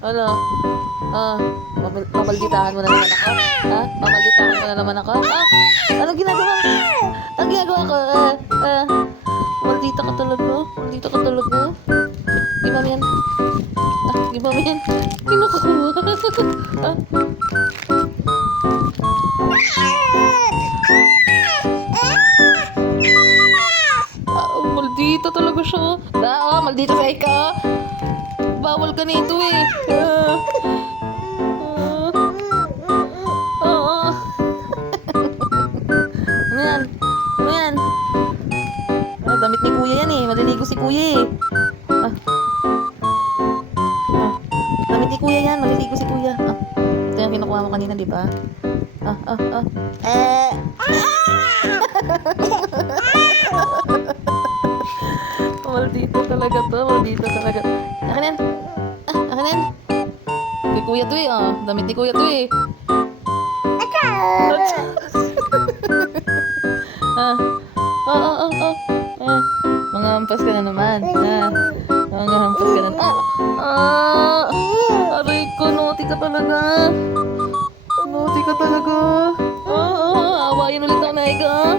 Ano? Mamalditahan mo na naman ako? Mamalditahan mo na naman ako? Anong ginagawa mo? Anong ginagawa ko? Maldita ka talaga? Maldita ka talaga? Di ba yan? Di ba yan? Kinukuha. Maldita talaga siya. Maldita sa ika. Bawal ka nito eh. Ano yan? Ano yan? Damit ni kuya yan eh. Maliligo si kuya eh. Damit ni kuya yan. Maliligo si kuya. Ito yung kinukuha mo kanina, di ba? Maldito talaga to. Maldito talaga. Akin yan. Akin yan. Kay kuya to eh. Damit ni kuya to eh. Mga hampas ka na naman. Mga hampas ka na naman. Aray ko, naughty ka talaga. Naughty ka talaga. Awayin ulit ako na ikaw.